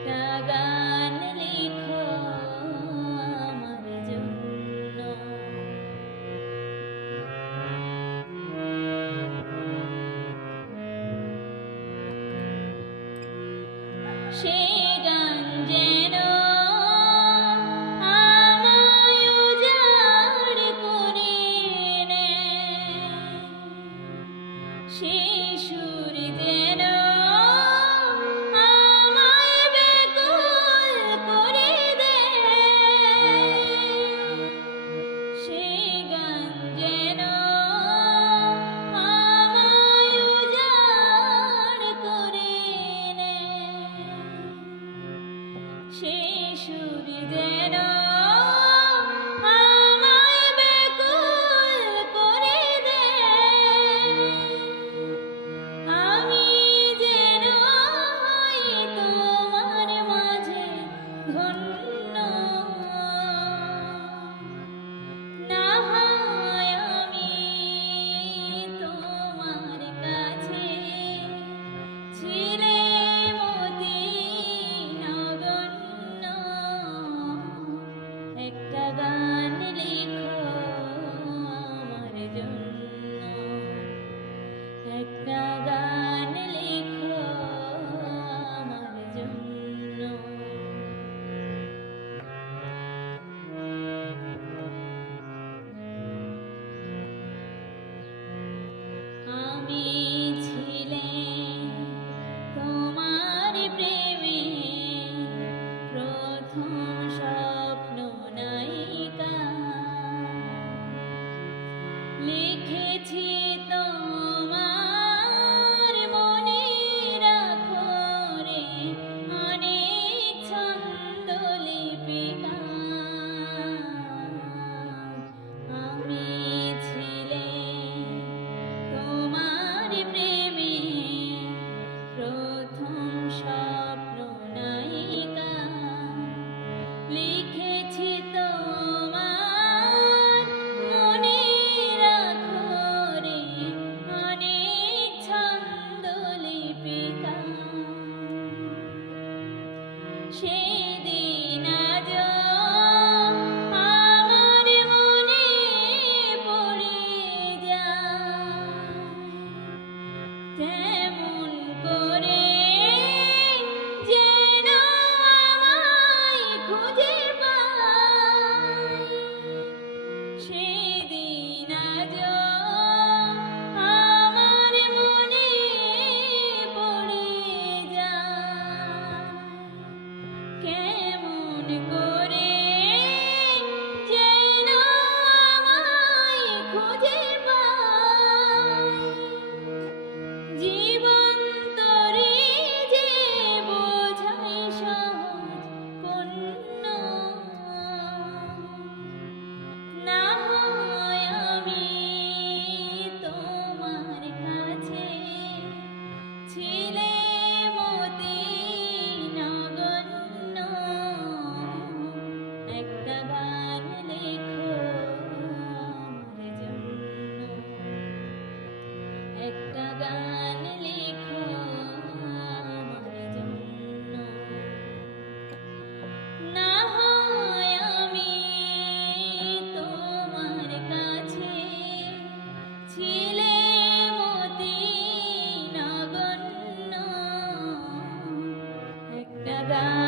একটা গান লেখো আমার জন্য। সে সেই সুর যেন Yeah. you. verdad.